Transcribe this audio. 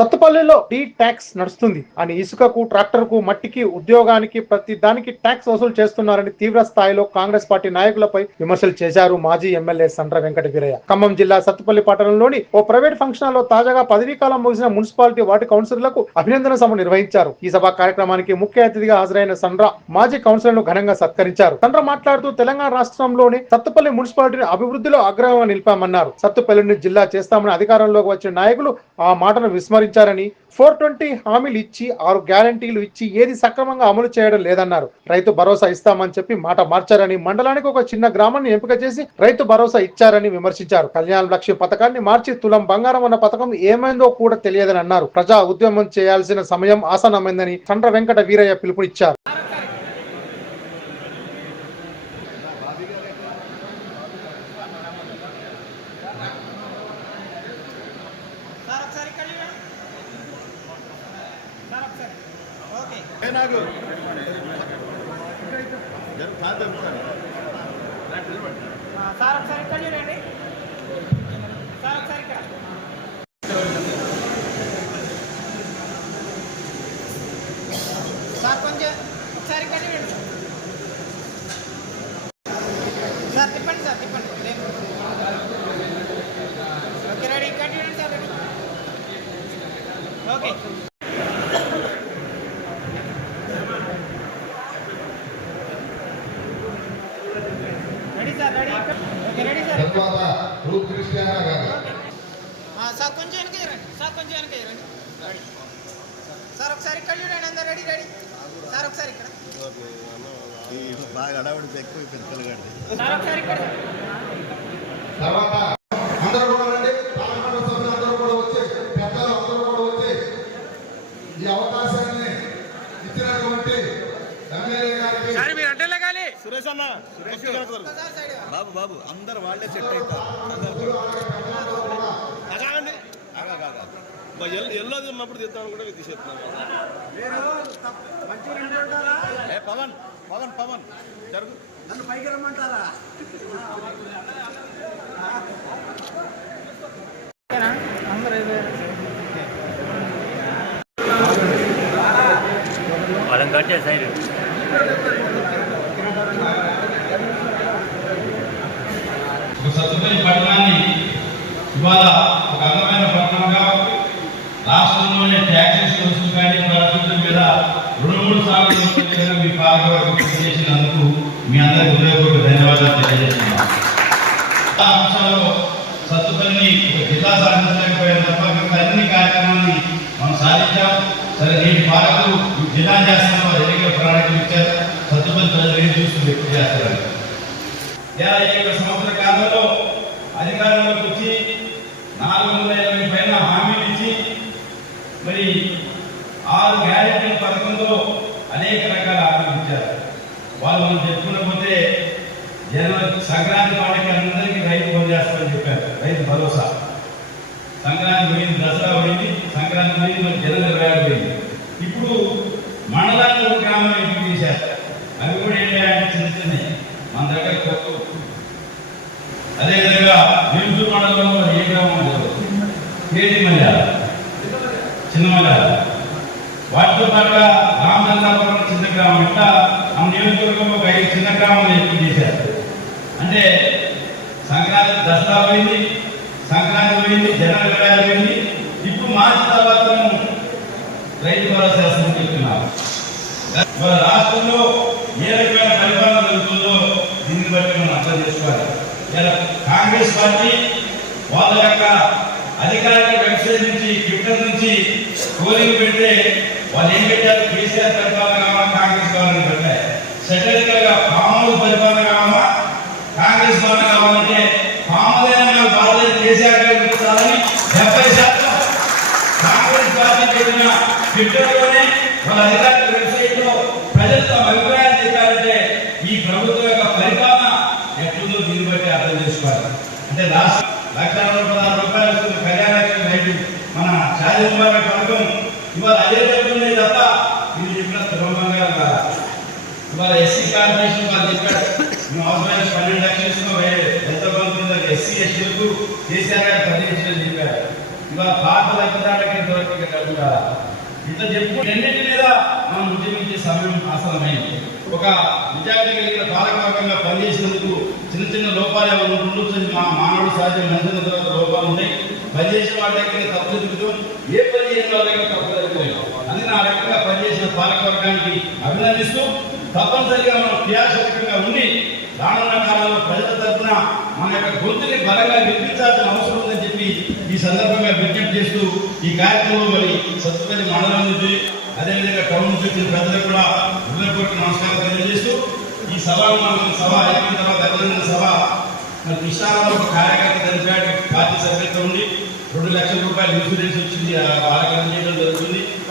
సత్తుపల్లిలో D tax నడుస్తుంది. అని ఇసుకకు ట్రాక్టర్కు మట్టికి ఉద్యోగానికి ప్రతి దానికి ట్యాక్స్ వసూలు చేస్తున్నారని తీవ్ర స్థాయిలో కాంగ్రెస్ పార్టీ నాయకులపై విమర్శలు చేశారు మాజీ ఎమ్మెల్యే సండ్ర వెంకట వీరయ్య. ఖమ్మం జిల్లా సత్తుపల్లి పట్టణంలోని ఓ ప్రైవేట్ ఫంక్షన్లో తాజాగా పదవీ కాలం ముగిసిన మున్సిపాలిటీ వార్డు కౌన్సిలర్లకు అభినందన సభ నిర్వహించారు. ఈ సభ కార్యక్రమానికి ముఖ్య అతిథిగా హాజరైన సండ్ర మాజీ కౌన్సిలర్ను ఘనంగా సత్కరించారు. సండ్ర మాట్లాడుతూ తెలంగాణ రాష్ట్రంలోని సత్తుపల్లి మున్సిపాలిటీని అభివృద్ధిలో అగ్రహంగా నిలిపామన్నారు. సత్తుపల్లిని జిల్లా చేస్తామని అధికారంలోకి వచ్చిన నాయకులు ఆ మాటను విస్మరించారు. విస్మరించారని ఫోర్ ట్వంటీ హామీలు ఇచ్చి ఆరు గ్యారంటీలు ఇచ్చి ఏది సక్రమంగా అమలు చేయడం లేదన్నారు. రైతు భరోసా ఇస్తామని చెప్పి మాట మార్చారని మండలానికి ఒక చిన్న గ్రామాన్ని ఎంపిక చేసి రైతు భరోసా ఇచ్చారని విమర్శించారు. కళ్యాణ లక్ష్యం పథకాన్ని మార్చి తులం బంగారం అన్న పథకం ఏమైందో కూడా తెలియదని అన్నారు. ప్రజా ఉద్యమం చేయాల్సిన సమయం ఆసనమైందని చంద్ర వెంకట వీరయ్య పిలుపునిచ్చారు సార్ ఒకసారి ఇక్కడ చూడండి. సార్ ఒకసారి ఓకే నాకు సార్ ఒకసారి ఇక్కడ చూడండి సార్ ఒకసారి ఇక్కడ సార్ కొంచెం ఒకసారి ఇక్కడ చూడండి సార్ తిప్పండి సార్ తిప్పండి ఓకే రెడీ ఇక్కడ చూడండి sir okay ready sir ready okay ready sir తర్వాత రూప్ క్రిస్టియానా గారు. ఆ, సార్ కొంచెం వెనక రండి. సార్ కొంచెం వెనక రండి. రెడీ. సార్ ఒకసారి ఇక్కడ చూడండి అందరు రెడీ రెడీ. సార్ ఒకసారి ఇక్కడ. బాగా అడవడి ఎక్కువ పెద్దలు కడితే సార్ ఒకసారి ఇక్కడ. తర్వాత అందరూ కూడా రండి పార్లమెంట్ సభ్యులు అందరూ కూడా వచ్చి పెద్దలు అందరూ కూడా వచ్చి ఈ అవకాశాన్ని ఇచ్చినటువంటి ఎమ్మెల్యే గారికి సురేష్ అన్న. బాబు బాబు అందరు వాళ్ళే సెట్ అవుతారు. ఎల్లోది ఉన్నప్పుడు తీద్దామని కూడా తీసేస్తున్నాను ఏ పవన్ పవన్ పవన్ జరుగు. ఓకేనా? అందరూ అయిపోయారు. వాళ్ళని కట్టే ఒక సత్తుపల్లి పట్టణాన్ని ఇవాళ ఒక అందమైన పట్టణంగా రాష్ట్రంలోనే ట్యాక్సెస్ వసూలు కానీ పరిస్థితుల మీద రెండు మూడు సార్లు మీ పాలకవర్గం చేసినందుకు మీ అందరికీ హృదయపూర్వక ధన్యవాదాలు తెలియజేస్తున్నాను. అంశాల్లో సత్తుపల్లిని ఒక జిల్లా సాధించలేకపోయిన తప్ప మిగతా అన్ని కార్యక్రమాన్ని మనం సాధించాం. సరే నేటి పాలకులు జిల్లా చేస్తున్న వారు ఎన్నికల ప్రణాళికలు ఇచ్చారు. సత్తుపల్లి ప్రజలు ఏం చూస్తుంది వ్యక్తి చేస్తారు ఇరవై ఏడు సంవత్సర కాలంలో అధికారంలోకి వచ్చి నాలుగు వందల ఇరవై పైన హామీలు ఇచ్చి మరి ఆరు గ్యారెంటీ పథకంలో అనేక రకాల హామీలు ఇచ్చారు. వాళ్ళు మనం చెప్పుకున్న పోతే జనవరి సంక్రాంతి పండుగ అందరికీ రైతు పనిచేస్తామని చెప్పారు. రైతు భరోసా. సంక్రాంతి పోయింది దసరా పోయింది సంక్రాంతి పోయింది మరి జనవరి ఇరవై పోయింది. ఇప్పుడు మండలానికి గ్రామం ఎంపిక చేశారు. అవి కూడా ఏంటంటే చిన్న చిన్న మన దగ్గర అదేవిధంగా నిలుసు మండలంలో ఏ గ్రామం ఉండదు కేజీ చిన్న వాటితో పాటుగా రామచంద్రాపురం చిన్న గ్రామం. ఇట్లా మన నియోజకవర్గంలో ఒక ఐదు చిన్న గ్రామాలు ఎంపిక చేశారు. అంటే సంక్రాంతి దసరా పోయింది సంక్రాంతి పోయింది జనవరి ఇరవై పోయింది. ఇప్పుడు మార్చి తర్వాత రైతు భరోసా అని చెప్తున్నారు. మన రాష్ట్రంలో ఏ రకమైన పరిపాలన జరుగుతుందో దీన్ని బట్టి మనం అర్థం చేసుకోవాలి. కాంగ్రెస్ పార్టీ వాళ్ళ యొక్క అధికారిక వెబ్సైట్ నుంచి ట్విట్టర్ నుంచి పోలింగ్ పెడితే వాళ్ళు ఏం పెట్టారు? కేసీఆర్ పరిపాలన కావాలా కాంగ్రెస్ పార్టీ పెట్టారు సెటరికల్గా పాములు పరిపాలన కావాలా కాంగ్రెస్ పాలన కావాలంటే పాములైన బాధ్యత కేసీఆర్ గారు పెట్టాలని డెబ్బై శాతం కాంగ్రెస్ పార్టీ పెట్టిన ట్విట్టర్లోనే వాళ్ళ అధికారిక వెబ్సైట్లో ప్రజలు తమ అభిప్రాయాలు చెప్పారంటే ఈ ప్రభుత్వం యొక్క పరిపాలన ఎట్లుందో దీన్ని బట్టి అర్థం చేసుకోవాలి అంటే రాష్ట్ర లక్ష పదహారు రూపాయలు వస్తుంది కళ్యాణ రైతు మన పథకం. ఇవాళ అదే చెప్తున్నాయి తప్ప ఇది చెప్పిన సులభంగా కాదు. ఇవాళ ఎస్సీ కార్పొరేషన్ వాళ్ళు మేము అవసరమైన పన్నెండు లక్షలు ఎంత బంధువులు ఎస్సీ ఎస్టీలకు కేసీఆర్ గారు చెప్పారు. ఇవాళ ఇంత చెప్పు రెండింటి మీద మనం ఉద్యమం సమయం ఆసనమైంది ఒక నిజాయితీ కలిగిన పాలకవర్గంగా పనిచేసినందుకు చిన్న చిన్న లోపాలు ఏమైనా ఉండొచ్చు మా మానవుడు సహజం మనిషిన తర్వాత లోపాలు ఉంటాయి. పనిచేసిన వాళ్ళ దగ్గర తప్పు జరుగుతాం ఏ పని చేయని వాళ్ళ దగ్గర తప్పు జరుగుతాయి అది నా రకంగా పనిచేసిన పాలకవర్గానికి అభినందిస్తూ తప్పనిసరిగా మనం క్రియాశీలకంగా ఉండి రానున్న కాలంలో ప్రజల తరఫున మన యొక్క గొంతుని బలంగా వినిపించాల్సిన అవసరం ఉందని చెప్పి ఈ సందర్భంగా విజ్ఞప్తి చేస్తూ ఈ కార్యక్రమం మరి సత్తుపల్లి మండలం నుంచి అదేవిధంగా టౌన్ నుంచి వచ్చిన ప్రజలకు కూడా హృదయపూర్వక నమస్కారం తెలియజేస్తూ ఈ సభను మనం సభ అయిన తర్వాత అభినందన సభ మరి కృష్ణారావు ఒక కార్యకర్త చనిపోయాడు పార్టీ సభ్యత్వం ఉండి రెండు లక్షల రూపాయలు ఇన్సూరెన్స్ వచ్చింది ఆ కార్యక్రమం చేయడం జరుగుతుంది.